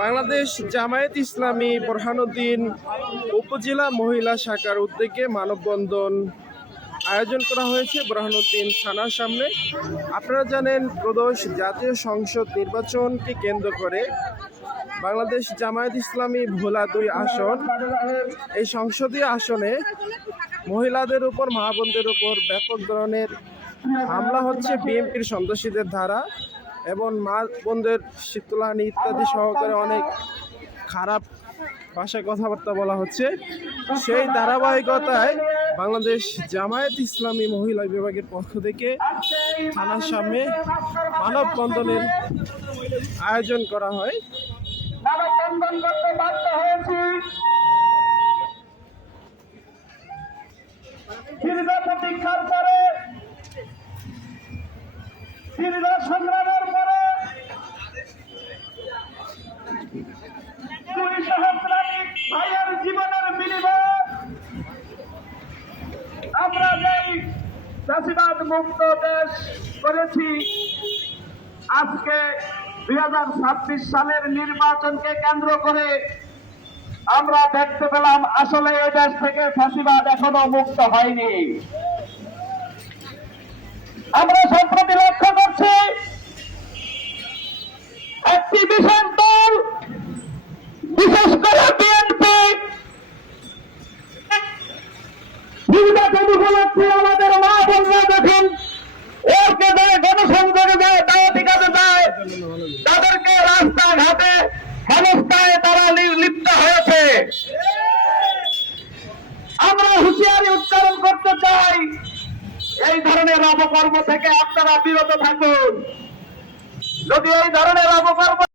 বাংলাদেশ জামায়াত ইসলামী বোরহানউদ্দিন উপজেলা মহিলা শাখার উদ্যোগে মানববন্ধন আয়োজন করা হয়েছে বোরহানউদ্দিন থানার সামনে। আপনারা জানেন, ত্রয়োদশ জাতীয় সংসদ নির্বাচনকে কেন্দ্র করে বাংলাদেশ জামায়াত ইসলামী ভোলা ২ আসন, এই সংসদীয় আসনে মহিলাদের উপর, মা বোনদের উপর ব্যাপক ধরনের হামলা হচ্ছে বিএনপির সন্ত্রাসীদের দ্বারা, এবং মা বোনদের শীতলানি ইত্যাদি সহকারে অনেক খারাপ ভাষায় কথাবার্তা বলা হচ্ছে। সেই ধারাবাহিকতায় বাংলাদেশ জামায়াত ইসলামী মহিলা বিভাগের পক্ষ থেকে থানার সামনে মানববন্ধনের আয়োজন করা হয়। প্রতীক্ষার পরে, দীর্ঘ সংগ্রামের পরে, 2 সহস্রাধিক ভাইয়ের জীবনের বিনিময়ে আমরা যেই চাষিবাদ মুক্ত দেশ করেছি, আজকে 2026 সালের নির্বাচনকে কেন্দ্র করে আমরা দেখতে পেলাম আসলে এই দেশ থেকে চাষিবাদ এখনো মুক্ত হয়নি। আমরা সম্প্রতি লক্ষ্য করছি একটি বিশেষ দল, বিশেষ করে বিএনপি, নির্বাচন উপলক্ষে আমাদের মা বোনরা যখন ওরকে যায়, গণসংযোগে যায়, দাওয়াতি কাজে যায়, তাদেরকে রাস্তাঘাটে হেনস্থায় তারা লিপ্ত হয়েছে। আমরা হুঁশিয়ারি উচ্চারণ করতে চাই, এই ধরনের অপকর্ম থেকে আপনারা বিরত থাকুন। যদি এই ধরনের অপকর্ম